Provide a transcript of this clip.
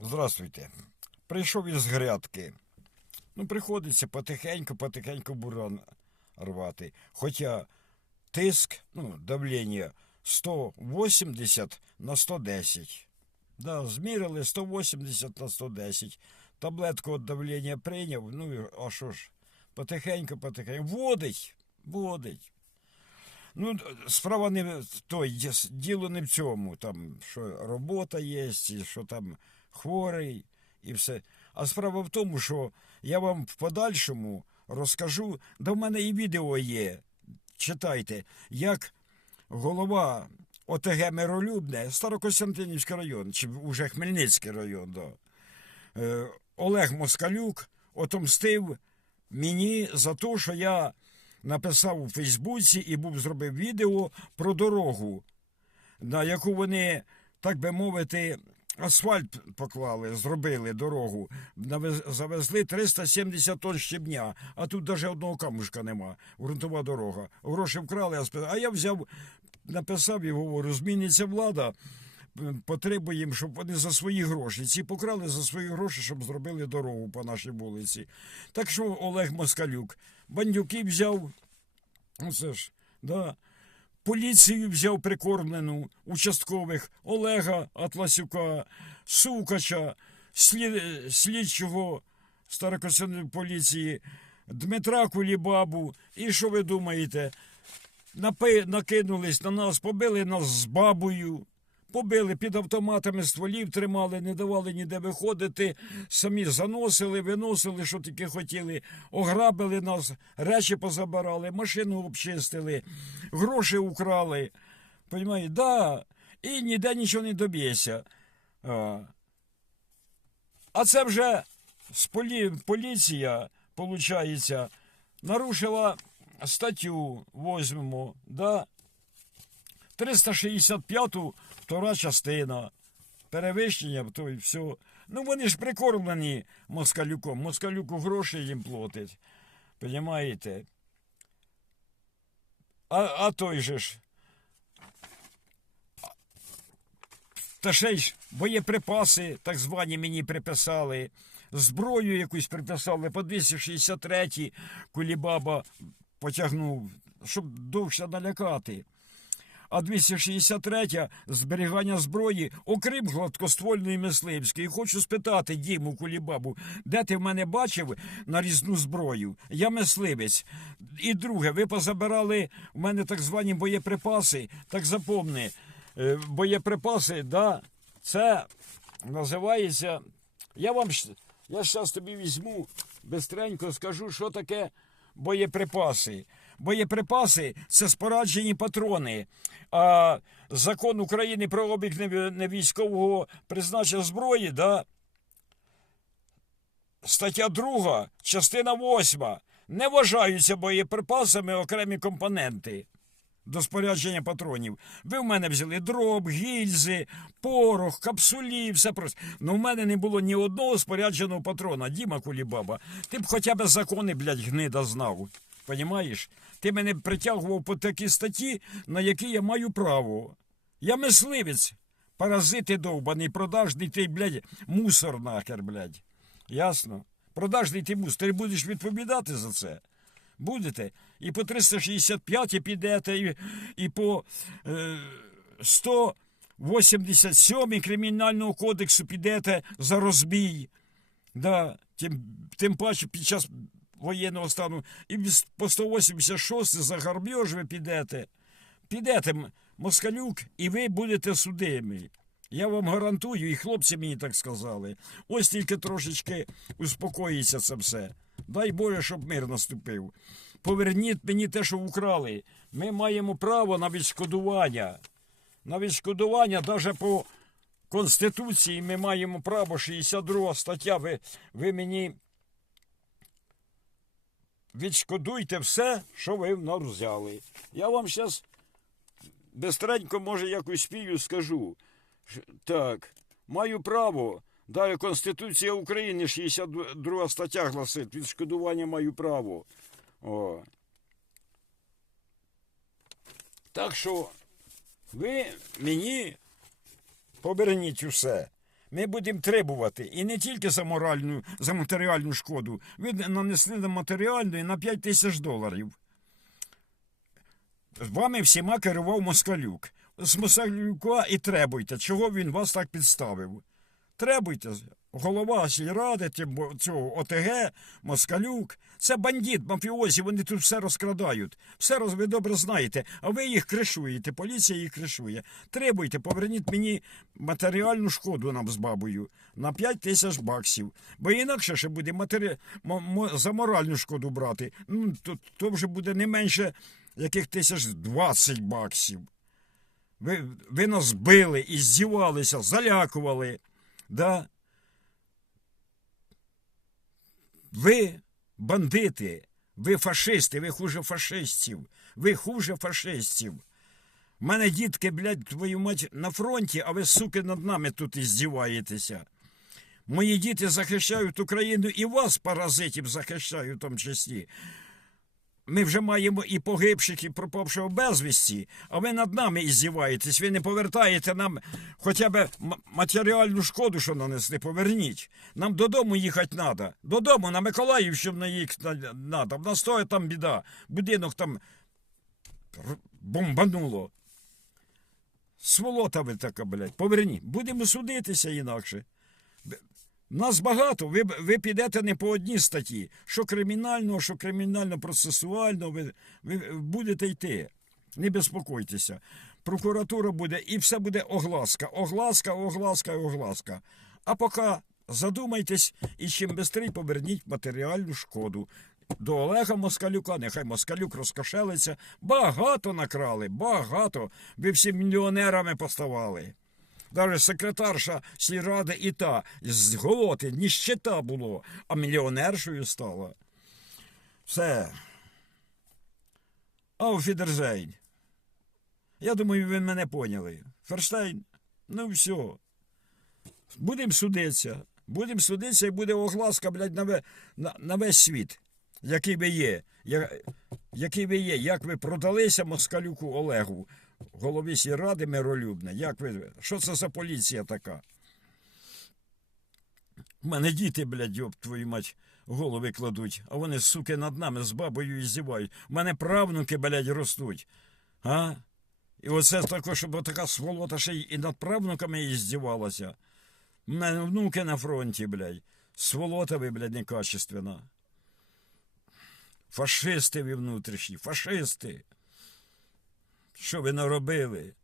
Здравствуйте. Прийшов із грядки. Ну, приходиться потихеньку, потихеньку буран рвати. Хоча тиск, ну, давлення 180 на 110. Да, змірили 180 на 110. Таблетку від давлення прийняв. Ну, а що ж, потихеньку, потихеньку. Водить, водить. Ну, справа не в той, діло не в цьому, там, що робота є, що там хворий і все. А справа в тому, що я вам в подальшому розкажу, да в мене і відео є. Читайте, як голова ОТГ Миролюбне, Старокостянтинівський район, чи вже Хмельницький район, да. е, Олег Москалюк отомстив мені за те, що я написав у Фейсбуці і був зробив відео про дорогу, на яку вони, так би мовити, асфальт поклали, зробили дорогу, завезли 370 тонн щебня, а тут навіть одного камушка нема. Грунтова дорога. Гроші вкрали, а я взяв, написав і говорю, зміниться влада. Потребуємо, щоб вони за свої гроші. Ці покрали за свої гроші, щоб зробили дорогу по нашій вулиці. Так що Олег Москалюк бандюки взяв, ну це ж, да, поліцію взяв прикормлену, участкових Олега Атласюка, Сукача, слід, слідчого Старокосяної поліції, Дмитра Кулібабу. І що ви думаєте? Напи, накинулись на нас, побили нас з бабою. Побили під автоматами стволів, тримали, не давали ніде виходити, самі заносили, виносили, що тільки хотіли, ограбили нас, речі позабирали, машину обчистили, гроші украли. Понімаєте, да, і ніде нічого не доб'єшся. А, а це вже з полі... поліція, виходить, нарушила статтю, возьмемо, да, 365-ту, втора частина. Перевищення, то й все. Ну вони ж прикормлені москалюком. Москалюку гроші їм платить. Понімаєте? А, а той же ж. Та ще ж боєприпаси, так звані мені приписали. Зброю якусь приписали по 263-й Кулібаба потягнув, щоб довше налякати а 263 зберігання зброї, окрім гладкоствольної мисливської. Хочу спитати Діму Кулібабу, де ти в мене бачив нарізну зброю? Я мисливець. І друге, ви позабирали в мене так звані боєприпаси. Так запомни, е, боєприпаси, да, це називається. Я вам я зараз тобі візьму, бистренько скажу, що таке боєприпаси. Боєприпаси це спораджені патрони. А закон України про обіг неві- невійськового призначення зброї, да, стаття 2, частина 8. Не вважаються боєприпасами окремі компоненти до спорядження патронів. Ви в мене взяли дроб, гільзи, порох, капсулі, все просто. Ну в мене не було ні одного спорядженого патрона. Діма Кулібаба. Ти б хоча б закони, блядь, гнида знав. Понімаєш? Ти мене притягував по такі статті, на які я маю право. Я мисливець. Паразити довбаний, продажний ти, блядь, мусор нахер, блядь. Ясно? Продажний ти мусор. Ти будеш відповідати за це. Будете. І по 365 підете, і, і по е, 187 Кримінального кодексу підете за розбій. Да, тим, тим паче під час воєнного стану. І по 186 за гарбьож ви підете. Підете, москалюк, і ви будете судимі. Я вам гарантую, і хлопці мені так сказали. Ось тільки трошечки успокоїться це все. Дай Боже, щоб мир наступив. Поверніть мені те, що вкрали. Ми маємо право на відшкодування. На відшкодування навіть по Конституції ми маємо право 62 стаття. Ви, ви мені відшкодуйте все, що ви в нас взяли. Я вам зараз бистренько, може, якусь спію скажу. Так, маю право. Далі Конституція України, 62 стаття гласить, відшкодування маю право. О. Так що ви мені поверніть усе. Ми будемо требувати і не тільки за моральну, за матеріальну шкоду. Ви нанесли на матеріальну і на 5 тисяч доларів. Вами всіма керував Москалюк. З Москалюка і требуйте, чого він вас так підставив. Требуйте. Голова сільради, бо- цього ОТГ, Москалюк. Це бандит, мафіозі, вони тут все розкрадають. Все роз... ви добре знаєте, а ви їх кришуєте, поліція їх кришує. Требуйте, поверніть мені матеріальну шкоду нам з бабою на 5 тисяч баксів. Бо інакше ще буде матері... за моральну шкоду брати. Ну, то, то вже буде не менше яких тисяч 20 баксів. Ви, ви нас били і здівалися, залякували. Да? Ви бандити, ви фашисти, ви хуже фашистів, ви хуже фашистів. У мене дітки, блядь, твою мать, на фронті, а ви, суки, над нами тут і здіваєтеся. Мої діти захищають Україну і вас, паразитів, захищають в тому числі. Ми вже маємо і погибших, і пропавшого безвісті, а ви над нами іздіваєтесь, ви не повертаєте нам хоча б матеріальну шкоду, що нанесли, поверніть. Нам додому їхати треба. Додому, на Миколаївщину їхати треба. В нас то там біда. Будинок там бомбануло. Сволота ви така, блядь. Поверніть. Будемо судитися інакше. Нас багато, ви, ви підете не по одній статті. Що кримінального, що кримінально-процесуального, ви, ви будете йти. Не безпокойтеся. Прокуратура буде і все буде огласка. Огласка, огласка, огласка. А поки задумайтесь і чим швидше поверніть матеріальну шкоду. До Олега Москалюка, нехай Москалюк розкошелиться. Багато накрали, багато. Ви всі мільйонерами поставали. Даже секретарша сільради і та з голоти, ні щита було, а мільйонершою стала. Все. Ауфідерзейн. Я думаю, ви мене поняли. Ферштейн, ну все. Будемо судитися. Будемо судитися і буде огласка, блядь, на, ве- на, на весь світ, який ви є. Я, який ви є, як ви продалися москалюку Олегу, голові сільради миролюбне. Як ви, що це за поліція така? У мене діти, блядь, йоб твою мать, голови кладуть, а вони, суки, над нами з бабою іздівають. У мене правнуки, блядь, ростуть. А? І оце також, щоб така сволота ще і над правнуками іздівалася. У мене внуки на фронті, блядь. Сволота ви, блядь, некачественна. Фашисти ви внутрішні, фашисти. Що ви наробили?